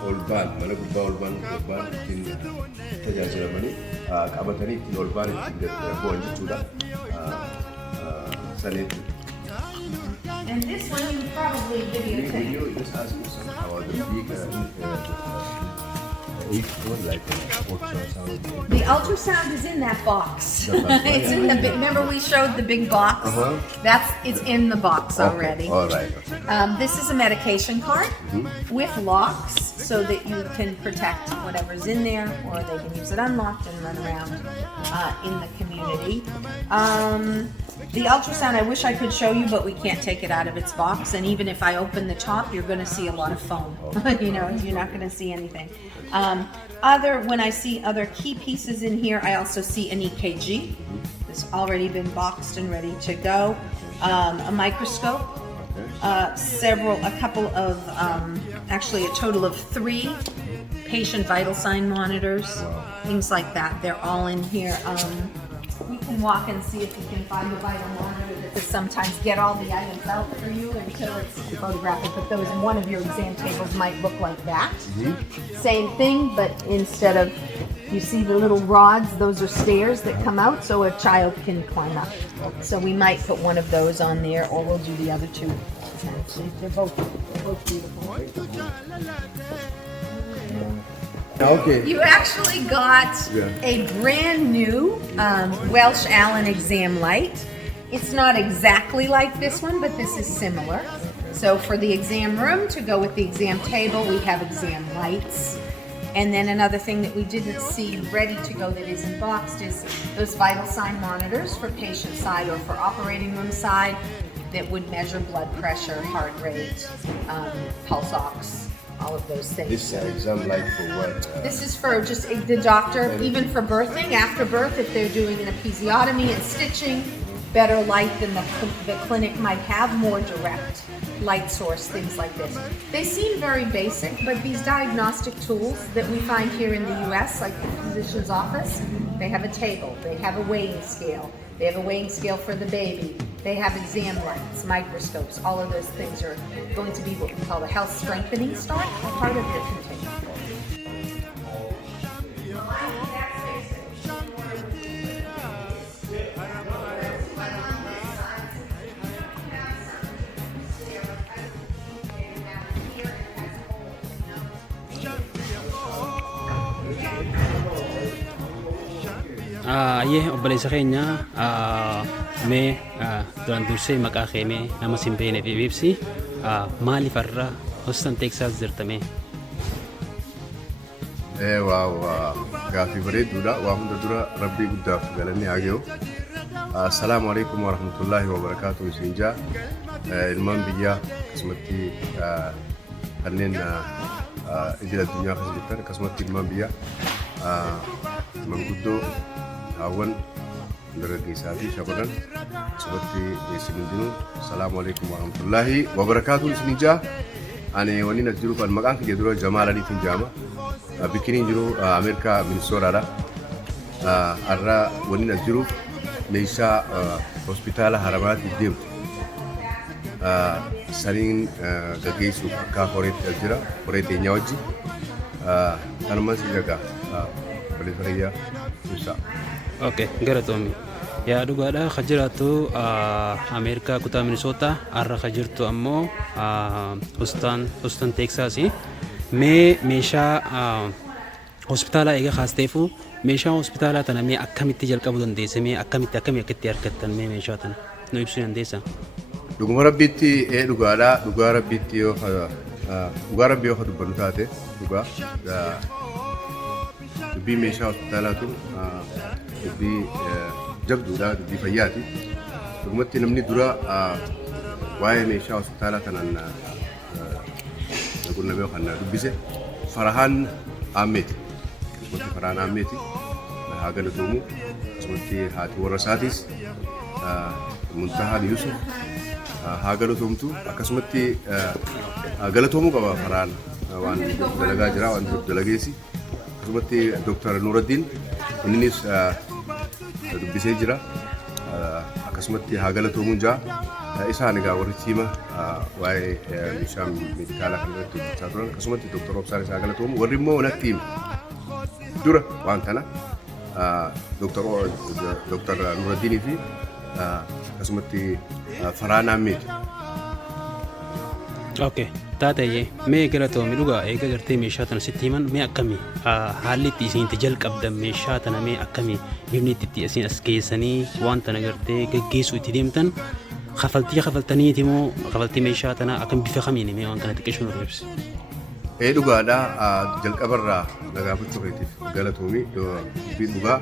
Olbaan mana gubbaa olbaan ittiin tajaajilamanii qabatanii ittiin olbaan ittiin bu'an jechuudha. Saneetti. And this one you probably videotape. You just ask me something about the big each one like ultrasound. The ultrasound is in that box. It's in the big, remember we showed the big box? It's in the box already. All right. This is a medication card with locks so that you can protect whatever's in there, or they can use it unlocked and run around in the community. The ultrasound, I wish I could show you, but we can't take it out of its box. And even if I open the top, you're going to see a lot of foam. You know, you're not going to see anything. When I see other key pieces in here, I also see an EKG. It's already been boxed and ready to go. A microscope, actually a total of 3 patient vital sign monitors, things like that. They're all in here. We can walk and see if we can find the vital monitor that could sometimes get all the items out for you until it's photographic. But those in one of your exam tables might look like that. Same thing, but instead of, you see the little rods, those are stairs that come out so a child can climb up. So we might put one of those on there, or we'll do the other 2. They're both beautiful. Okay. You actually got a brand new Welsh Allen exam light. It's not exactly like this one, but this is similar. So for the exam room, to go with the exam table, we have exam lights. And then another thing that we didn't see ready to go that isn't boxed is those vital sign monitors for patient side or for operating room side that would measure blood pressure, heart rate, pulse ox. All of those things. This exam light for what? This is for just the doctor, even for birthing, after birth, if they're doing an episiotomy and stitching, better light than the clinic might have, more direct light source, things like this. They seem very basic, but these diagnostic tools that we find here in the US, like the physician's office, they have a table, they have a weighing scale, they have a weighing scale for the baby, they have exam lights, microscopes, all of those things are going to be what we call the health strengthening start, part of your continuum. Ayyee obboleessa keenya mee duraan dursee maqaa kee mee nama sin beekne fi ibsi maaliif har'a Houston Texas jirtame? Waaw gaafii bareeduudha. Waa hunda dura rabbii guddaaf galanni haa gahu. Assalaamu alaikum wa rahmatullahi wa barakaatuh. Isin jaa ilmaan biyyaa akkasumatti kanneen idil addunyaa keessa jirtan akkasumatti ilmaan biyyaa manguddoo Awan dargaggeessaa fi shamarran asumatti isin hundinuu assalaamu alaikum warahmatullaahi wabarakaatuh. Isin jaa ani waniin as jiru kan maqaan kiyya dura Jamaal Aliitiin jaama bikiniin jiru Ameerikaa Minisootaadha. Har'a waniin as jiru meeshaa hospitaala Haramayaatiif deemtu saniin gaggeessuuf akka horeetti as jira horee teenyaa wajji kanumaan si jagaa baleeffayyaa ibsaa. Okay, galatoomii. Yaa dhugaadha ka jiraattu Ameerikaa kutaa Minisootaa har'a ka jirtu ammoo Houston Texas. Mee meeshaa hospitaala eega kaasteefu meeshaa hospitaala tana mee akkamitti jalqabuu dandeesse mee akkamitti akkamitti argattan mee meeshaa tana nu ibsuu dandeessa? Dhuguma rabbiitti dhugaadha. Dhugaa rabbiitti yoo dhugaa rabbii yoo dubbannu taate dhugaa dubbii meeshaa hospitaalaatu dubbii jabduudha, dubbii fayyaati. Dhugumatti namni dura waa'ee meeshaa hospitaalaa kanaan qunnamee yookaan dubbise Farahaan Ahmed. Akkasumatti Farahaan Ahmed haa galatoomu. Akkasumatti haati warra isaatis Muntahaan Yusuf haa galatoomtu. Akkasumatti galatoomuu qaba Farahaan waan dalagaa jira, waan dalageessi. Akkasumatti Dr. Nuruddin innis dubbisee jira. Akkasumatti haa galatoomuun jira. Isaan egaa warri tiima waa'ee meeshaa meedikaalaa kan irratti hojjechaa turan. Akkasumatti Dr. Obsaan isaa galatoomu. Warri immoo natti hima dura waan kana Dr. Nuruddinii fi akkasumatti Farahaan Ahmed. Okay. Taatee mee galatoomi dhugaa eega gartee meeshaa tana sitti himan mee akkamii haalli itti isin itti jalqabdan meeshaa tana mee akkamii bifni itti isin as keessanii waan tana gartee gaggeessuu itti deemtan kafaltaniiti moo kafaltii meeshaa tana akkam bifa kamiini mee waan kana xiqqeessuun nuuf ibsi. Dhugaadha jalqabarraa nagaafachuu keetiif galatoomi dhugaa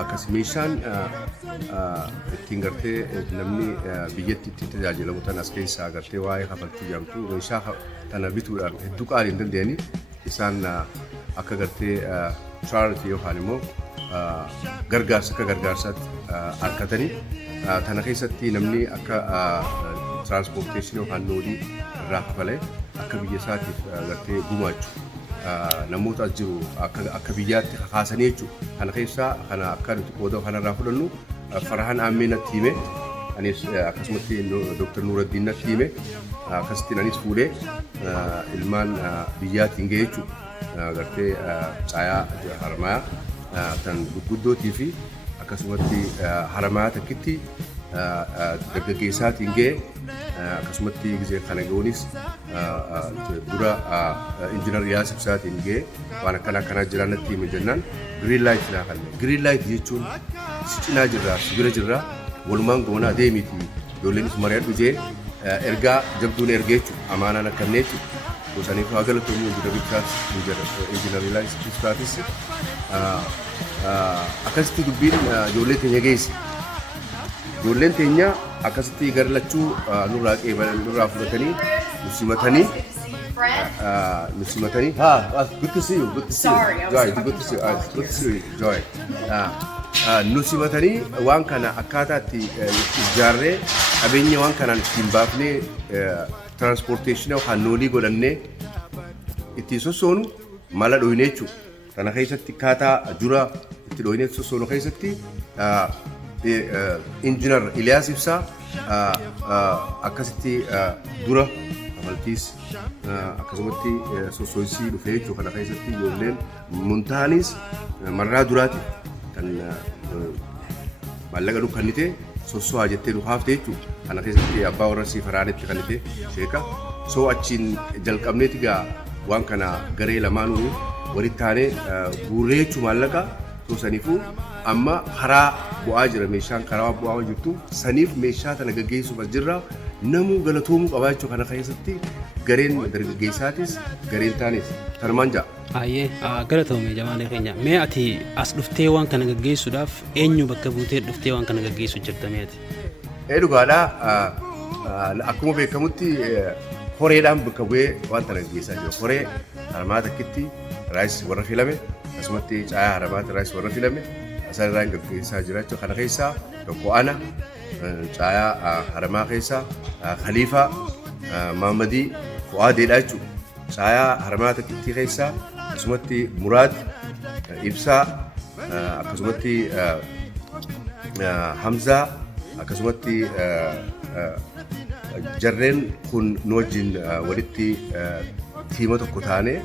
akkas meeshaan ittiin gartee namni biyyatti itti tajaajilamu tan as keessaa gartee waa'ee kafaltii jedhamtu meeshaa tana bituudhaan hedduu qaalii hin dandeenye isaan akka gartee charity yookaan immoo gargaarsa akka gargaarsaatti harkatanii tana keessatti namni akka transportation yookaan noodii irraa kafalee akka biyya isaatiif gartee gumaachu namoota as jiru akka biyyaatti kaasanii jechuudha. Kana keessaa kana akka nuti qooda kanarraa fudhannu Farahaan Ahmed natti hime. Anis akkasumatti Dr. Nuruddin natti hime. Akkasittiin anis fuudhee ilmaan biyyaatiin ga'e jechuudha. Gartee caayaa Haramaya tan gurguddootii fi akkasumatti Haramaya takkitti dargaggeessaatiin ga'e. Akkasumatti gisee kana ga'uunis dura injiinar Yaasif Saatiin ga'e waan akkanaa jiran natti hime jennaan green light naa kanne. Green light jechuun cinaa jirra, sibira jirra, walumaan goonaa deemiti. Ijoolleenis mari'adhu jee ergaa jabduun ergee jechuudha. Amaanaan akkannee jechuudha. Gosaniif haa galatoomuu injiinarichaas injiinar Yaasifaatis akkasitti dubbiin ijoollee teenya geesse. Ijoolleen teenya akkasitti gara lachuu nurraa fudhatanii nu simatanii good to see you, good to see you, Joy, good to see you, good to see you, Joy. Nu simatanii waan kana akkaataatti ijaarree qabeenya waan kanaan ittiin baafnee transportation yookaan noolii godhannee ittiin sossoonu mala dhoyinee jechuudha. Kana keessatti akkaataa jura itti dhoyinee sossoonu keessatti injiinar Iliyaas Ibsaa akkasitti dura kafaltiis akkasumatti sossooysii dhufee jechuudha. Kana keessatti ijoolleen Muntaanis marraa duraati kan maallaqa kannite sosso'aa jettee dhufaaftee jechuudha. Kana keessatti abbaa warra Faraanitti kannite sheeka. Soo achiin jalqabneeti gaa waan kana garee lamaanuu walitti taanee guurree jechuudha maallaqa. Saniifuu amma karaa bu'aa jira meeshaan karaa bu'aa jirtu saniif meeshaa tana gaggeessuuf as jirra namuu galatoomuu qabaa jechuudha. Kana keessatti gareen dargaggeessaatis gareen taanis tanumaan ja'a. Ayyee galatoomee jamaalee keenya mee ati as dhuftee waan kana gaggeessuudhaaf eenyu bakka buutee dhuftee waan kana gaggeessu jirtamee ati? Dhugaadha akkuma beekamutti horeedhaan bakka bu'ee waan tana gaggeessaa jira. Horee Haramaya takkitti raayis warra filame. Akkasumatti caayaa Haramaya raayis warra filame isaan irraa gaggeessaa jira jechuudha. Kana keessaa tokko ana caayaa Haramaya keessaa Khaliifaa Maammadii Fu'aadeedha jechuudha. Caayaa Haramaya takkitti keessaa akkasumatti Muraad Ibsaa akkasumatti Hamzaa akkasumatti jarreen kun nu wajjin walitti tiima tokko taanee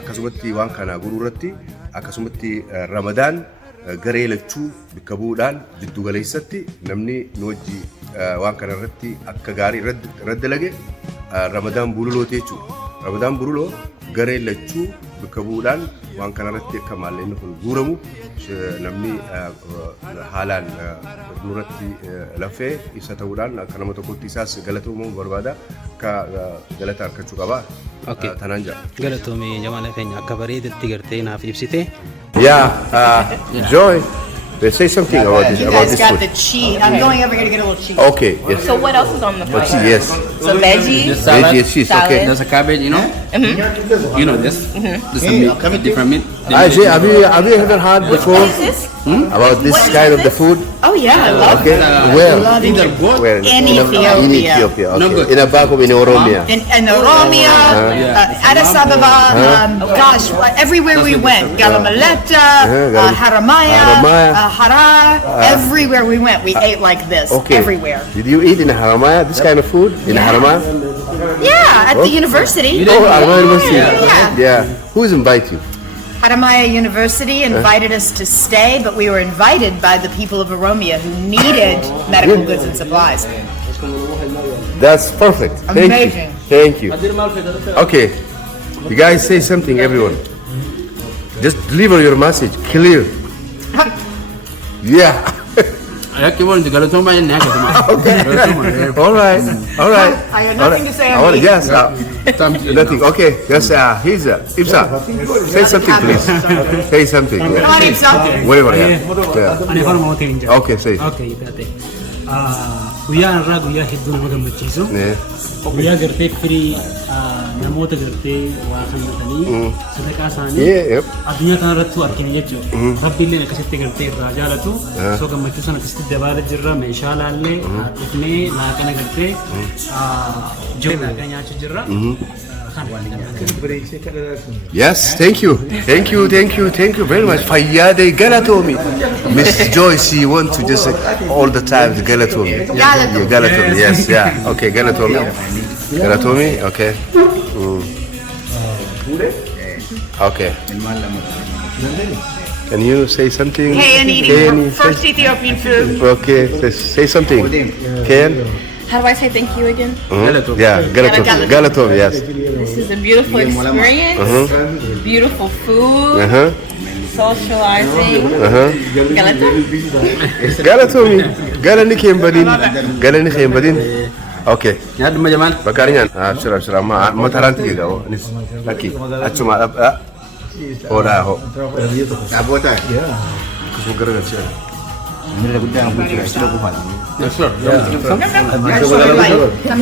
akkasumatti waan kana guruurratti akkasumatti Ramadaan garee lachuu bakka bu'uudhaan jiddu galeessatti namni nu wajji waan kana irratti akka gaarii irratti dalage Ramadaan Bululooti jechuudha. Ramadaan Bululoo garee lachuu bakka bu'uudhaan waan kanarratti akka maallaqni kun guuramu namni haalaan duratti lafee isa ta'uudhaan akka nama tokkotti isaas galatoomuu barbaada akka galata argachuu qaba. Tanaan jira. Galatoomii jamaala keenya akka bareedetti gartee naaf ibsite. Joy. They say something about this. You guys got the cheese. I'm going over here to get a little cheese. Okay. Yes. So what else is on the plate? Yes. So veggies, Veggie cheese. Okay. There's a cabbage, you know? You know this? This is meat, different meat. Have you ever heard before What is this? about this kind of the food? Oh yeah, I love Okay. it. Where? Either goat Where? In In Ethiopia. Ethiopia. No Okay. good. In a vacuum in Oromia. In Oromia, Addis Ababa, gosh, everywhere we went, Galamaleta, Haramaya, Harar, everywhere we went, we ate like this. Okay. Everywhere. Did you eat in Haramaya this kind of food in Haramaya? Yeah, at the university. Oh, Haramaya University. Yeah. Who's invite you? Haramaya University invited us to stay, but we were invited by the people of Oromia who needed medical goods and supplies. That's perfect. Thank Amazing. you. Thank you. Okay. You guys say something, everyone. Just deliver your message clear. Yeah. I actually wanted to go to my neck. All right. All right. I have nothing to say on All right. beef. Yes. Nothing. Okay. Yes. Here's Ibsa. Say something, please. Say something. Come on, Ibsa. Whatever. Yeah. Okay. Say. Okay, taate. Guyyaa irraa guyyaa hedduu nama gammachiisu. Guyyaa gartee firii namoota gartee waa hammatanii sadaqaa isaanii addunyaa kanarrattuu arginu jechuudha. Rabbiillee akkasitti gartee irraa jaalatu. So gammachuu sana akkasitti dabaala jirra meeshaa laallee dhufnee laaqana gartee ijoollee laaqana nyaachuu jirra. Yes, thank you very much. Fayyade Galatomi. Miss Joyce, you want to just all the time Galatomi. Galatomi, yes, yeah. Okay, Galatomi. Galatomi, okay. Okay. Can you say something? Hey, and eating first Ethiopian food. Okay, say something. Ken? How do I say thank you again? Yeah, Galatomi, yes. This is a beautiful experience. Beautiful food. Socializing. Galatomi. Galani Kembadin. Okay. Bakarian. Sure. Mataranti gawo. Laki. Achuma Oda ho. Abota. Kusugara gacha. I'm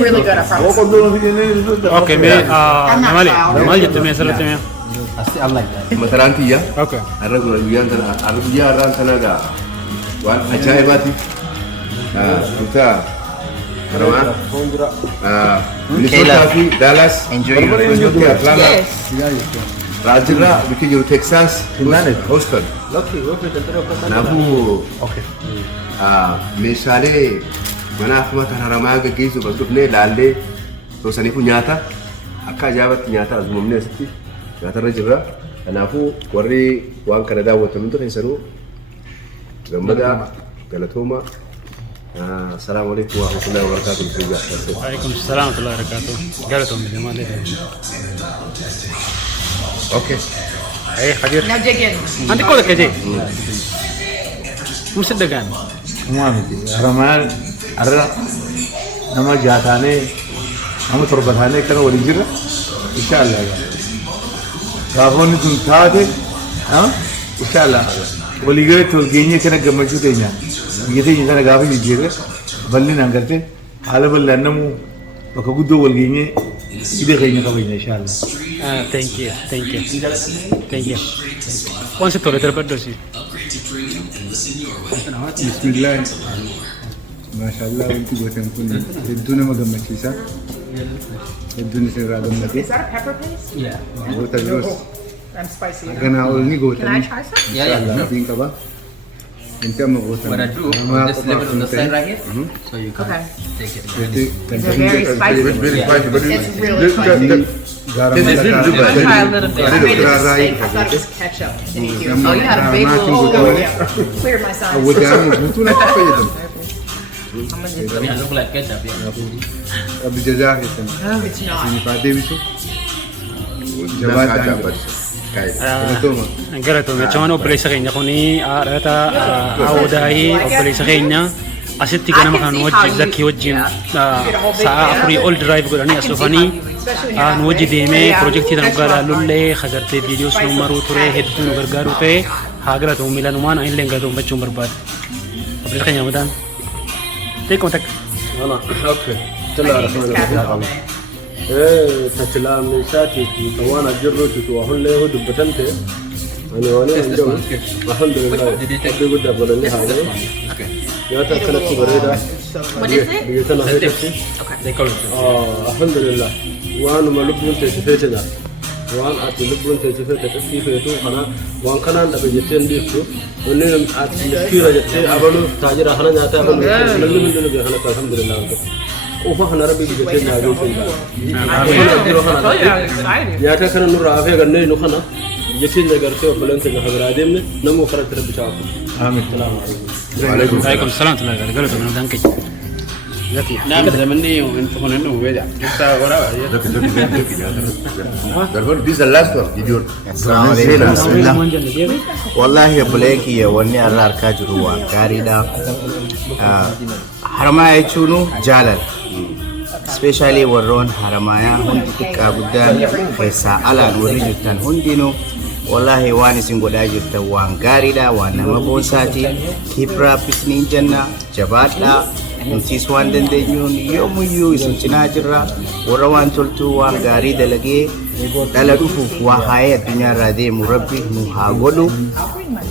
really good, I promise. Okay, Mali jette me sarate me. Mataranti ya. Okay. Arabiya ran tanaga. Wan ajaibati. Uta. Karama. Minnesota fi Dallas. Enjoy your Atlanta. Rajira bikin your Texas. Houston. Nafu. Okay. Meeshaalee mana afumata Haramaya gaggeessu basufnee laallee tosaniifu nyaata akka ajaa'ibatti nyaata asumamnee asitti nyaatarra jirra. Kanaafuu warri waan kana daawwatan hundi keessanuu gammada galatooma. Assalamu alaikum wa rahmatullahi wa barakatuh. Wa alaikum assalam wa rahmatullahi wa barakatuh. Galatoomii jamaale. Okay. Hey, Hadir. Now dig in. Nanti kau tak kerja? Mesti degan. Haramaya arra nama jaatane nama torbatane kana wali jira inshallah gaafonni kun taate inshallah wali gare tol geenye kana gammachuu teenya biyya kana gaafa jijjiirre bal'ina angarte haala bal'aan namu bakka guddoo wal geenye ide keenya qabanya inshallah. Thank you. Kau se tolong terpedos sih. Bismillah. Mashallah wanti gootan kun hedduu nama gammachiisa. Hedduun isin irraa gammade. Is that a pepper paste? Yeah. Goota biroos I'm spicy. ganaa ol ni Can I gootanii. try some? Inshallah abdiin qaba. Wanti amma gootan. What I do, just leave it on the side right here, so you can Okay. take it. Is it very spicy? Very spicy, but It's really spicy. Gaara I'll try a little bit. I made this mistake. I thought it was ketchup in Ethiopia. Oh, you had a big Oh, little. yeah. Cleared my sides. Wajaamu guutuu natti fayyadamu. Yeah, look like ketchup. Yeah. Abdi jazaa keessan. No, it's not. Isin ifaa deebisu. Jabaa ta'an. Galatoome jechuun obboleessa keenya kuni haadhata Awudaayii obboleessa keenya asitti ganama kan wajjin zakkii wajjin sa'a afurii ol drive godhanii as dhufanii nu wajji deemee piroojeektii tan waggaa laalullee hagartee viidiyoos nu maruu ture hedduu nu gargaaruu ta'e haa galatoom miilanumaan anillee galatoomfachuun barbaada. Obboleessa keenya Ramadaan. Teekuma takka. Okay. Tala Rahman. Tachila meeshaati waan ajirruuti waan lee dubbatante ani waan anjamu alhamdulillah abdi guddaa godhanne haale yaata akkanatti bareeda biyya tana keessatti alhamdulillah waanuma lubbuun teessi feetena waan ati lubbuun teessi feetatti feetu kana waan kanaan dhabe jettee ndiiftu wanni ati miskiira jettee abaluuf taajira kana nyaata abaluuf namni hundinuu biyya kanatti alhamdulillah وفهنا ربي بجتنا يا كان نور عافية قلنا نخنا بجتنا قرتي وبلنت نحضر عدمنا نمو خرجت ربي شاكر آمين. عليكم السلام ورحمة الله وبركاته. من دانك. نعم زمني وانت هنا انه ويدا. انت ورا. This is the last one. Idiot. والله بلاكي يا وني أرار كاجروا كاريدا. Haramaya يشونو جالل. Especially warron Haramaya hundi tikka guddan kaisa alan wari juttan hundino wallahi wani singoda jutta wan garida wana mabonsati kibra pisni janna jabada intis wan dende nyun yomu yu isin cinajira warawan toltu wan garida lagi dala dufu wa haya dunya rade murabbi mu hagodu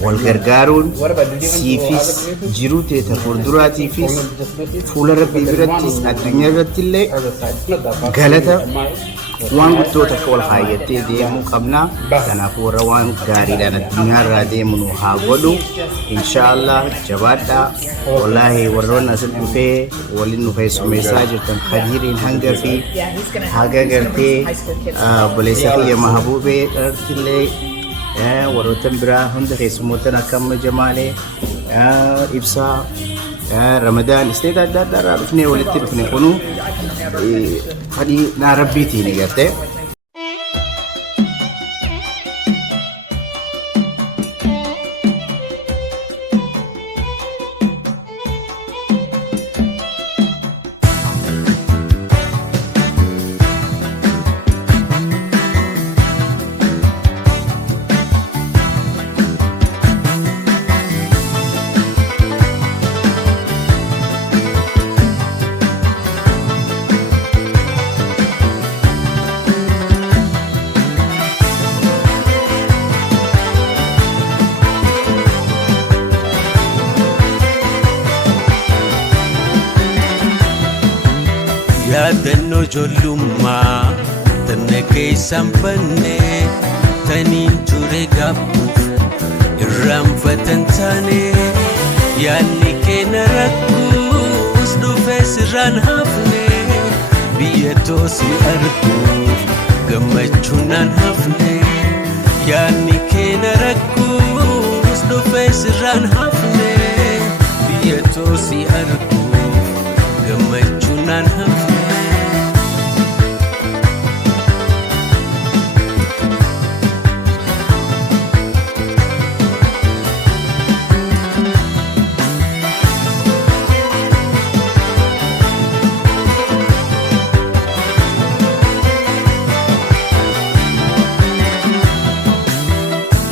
wal gargarun sifis jirute ta furdurati fis fula rabbi biratis adunya ratille galata wan gutto ta kawal hayate de mu qabna kana fura wan gari da dunya rade mu hagodu inshallah jabada wallahi warrona sun fe walin nu fay su message tan khadirin hangafi haga garte balesa ya mahbube artille warotan bira hunda kai su mutana kan jamale ibsa Ramadan isteda da rafne walitti rafne kunu hadi na rabbiti ne garte yaadannoo ijoollummaa tanna keessan banne taniin ture gaabbuuf irraanfatan taane yaadni keenya rakkuus dhufee sirraan hafne biyya toosi arguuf gammachuunaan hafne yaadni keenya rakkuus dhufee sirraan hafne biyya toosi arguuf gammachuunaan hafne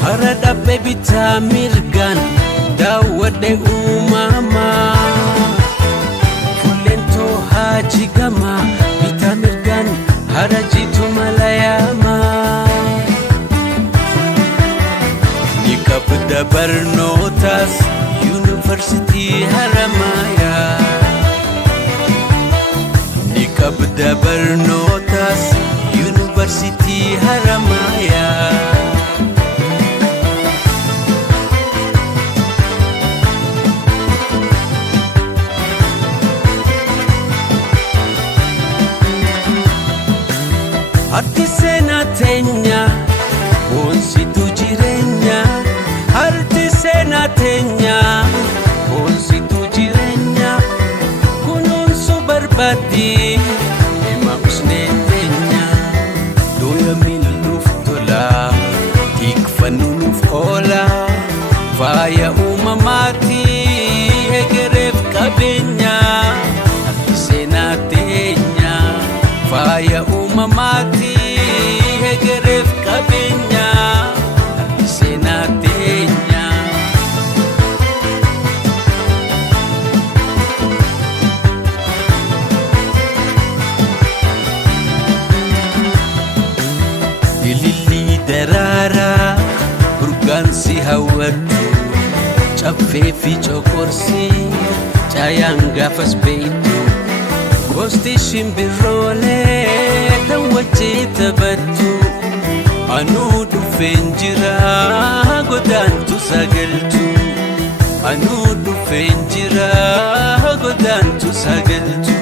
Haradabbe bitaa mirgaan daawwadhe uumamaa Fullentoo haaji gamaa bitaa mirgaan hara jitu malayamaa Ni qabda barnootaas yuunivarsiitii Haramayaa Ni qabda barnootaas yuunivarsiitii Haramayaa Harti seenaa teenya boonsitu jireenya Harti seenaa teenya boonsitu jireenya kunuunsu barbaaddi hima usnee teenya dooya miiluuf tola faaya uumamaati egereef qabeenya harki seenaa teenya faaya uumamaati egereef qabeenya harki seenaa teenya. Ililli daraaraa urgaansi hawwatu caffee fi cokorsi caayaan gaafas beeytu gosti shimbirroolee tan wajjii taphattu anuu dhufeen jira godaantu sagaltu anuu dhufeen jira godaantu sagaltu.